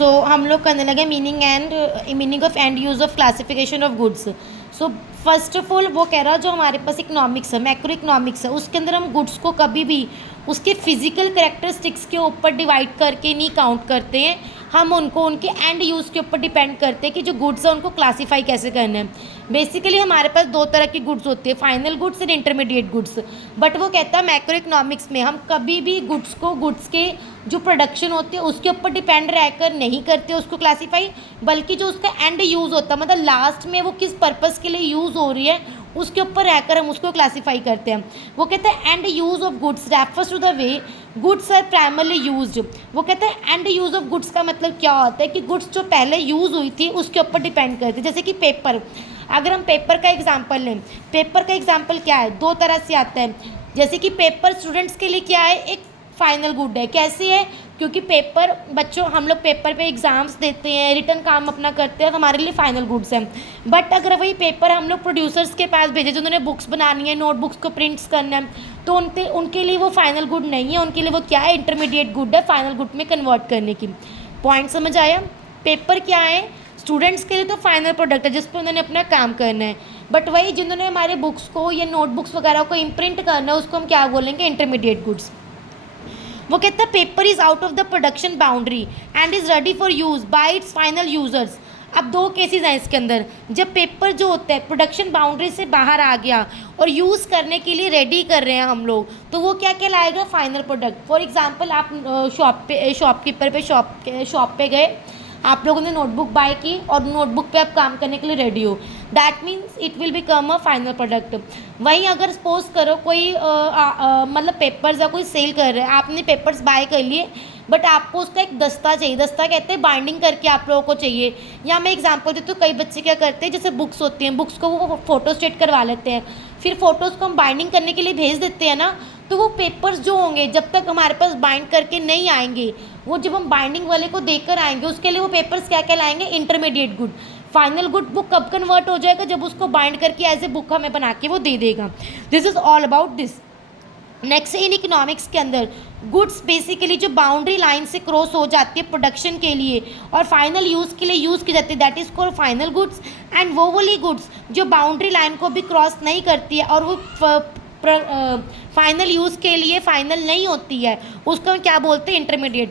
सो हम लोग करने लगे meaning of and use of classification of goods. So first of all वो कह रहा जो हमारे पास इकोनॉमिक्स है, मैक्रो इकोनॉमिक्स है, उसके अंदर हम गुड्स को कभी भी उसके फिजिकल करेक्टरिस्टिक्स के ऊपर डिवाइड करके नहीं काउंट करते हैं। हम उनको उनके एंड यूज़ के ऊपर डिपेंड करते हैं कि जो गुड्स है उनको क्लासीफाई कैसे करना है। बेसिकली हमारे पास दो तरह की गुड्स होती है, final goods and intermediate goods. But वो कहता है मैक्रो इकोनॉमिक्स में हम कभी भी गुड्स को गुड्स के जो प्रोडक्शन होती है उसके ऊपर डिपेंड रहकर नहीं करते उसको क्लासीफाई, बल्कि जो उसका एंड यूज़ होता है, मतलब लास्ट में वो किस पर्पज़ के लिए यूज़ हो रही है उसके ऊपर रहकर हम उसको क्लासीफाई करते हैं। वो कहते हैं and use of goods refers to the way goods are primarily used. वो कहते हैं एंड यूज़ ऑफ गुड्स का मतलब क्या होता है कि गुड्स जो पहले यूज़ हुई थी उसके ऊपर डिपेंड करती है। जैसे कि पेपर, अगर हम पेपर का एग्जांपल लें, पेपर का एग्जांपल क्या है, दो तरह से आता है। जैसे कि पेपर स्टूडेंट्स के लिए क्या है, एक फाइनल गुड है। कैसे है, क्योंकि पेपर बच्चों हम लोग पेपर पे एग्ज़ाम्स देते हैं, रिटर्न काम अपना करते हैं, हमारे लिए फाइनल गुड्स हैं। बट अगर वही पेपर हम लोग प्रोड्यूसर्स के पास भेजे जिन्होंने बुक्स बनानी है, नोटबुक्स को प्रिंट्स करना है, तो उनके लिए वो फाइनल गुड नहीं है, उनके लिए वो क्या है, इंटरमीडिएट गुड है, फाइनल गुड में कन्वर्ट करने की। पॉइंट समझ आया? पेपर क्या है, स्टूडेंट्स के लिए तो फाइनल प्रोडक्ट है जिस पर उन्होंने अपना काम करना है। बट वही जिन्होंने हमारे बुक्स को या नोटबुक्स वगैरह को इम्प्रिंट करना है उसको हम क्या बोलेंगे, इंटरमीडिएट गुड्स। वो कहता है paper is out of the production boundary and is ready for use bye it's final users. अब दो केसेस हैं इसके अंदर, जब पेपर जो होता है प्रोडक्शन बाउंड्री से बाहर आ गया और यूज़ करने के लिए रेडी कर रहे हैं हम लोग, तो वो क्या कहलाएगा, फाइनल प्रोडक्ट। फॉर एग्जांपल आप शॉपकीपर पे शॉप पे गए, आप लोगों ने नोटबुक बाय की और नोटबुक पे आप काम करने के लिए रेडी हो, that means it will become a final product. वहीं अगर सपोज करो कोई मतलब पेपर्स या कोई सेल कर रहा है, आपने पेपर्स बाय कर लिए बट आपको उसका एक दस्ता चाहिए, दस्ता कहते हैं बाइंडिंग करके आप लोगों को चाहिए। या मैं एग्जांपल देती हूँ, कई बच्चे क्या करते हैं, जैसे बुक्स होती हैं, बुक्स को वो फ़ोटो स्टेट करवा लेते हैं, फिर फ़ोटोज़ को हम बाइंडिंग करने के लिए भेज देते हैं ना, तो वो पेपर्स जो होंगे जब तक हमारे पास बाइंड करके नहीं आएंगे, वो जब हम बाइंडिंग वाले को देकर आएंगे उसके लिए वो पेपर्स क्या कहलाएंगे, इंटरमीडिएट गुड। फाइनल गुड वो कब कन्वर्ट हो जाएगा, जब उसको बाइंड करके एज ए बुक हमें बना के वो दे देगा। This is all about this. Next in economics के अंदर गुड्स बेसिकली जो बाउंड्री लाइन से क्रॉस हो जाती है प्रोडक्शन के लिए और फाइनल यूज़ के लिए यूज़ की जाती है, that is called final goods. And वो वाली गुड्स जो बाउंड्री लाइन को भी क्रॉस नहीं करती है और वो फाइनल यूज़ के लिए फाइनल नहीं होती है, उसको हम क्या बोलते हैं, इंटरमीडिएट।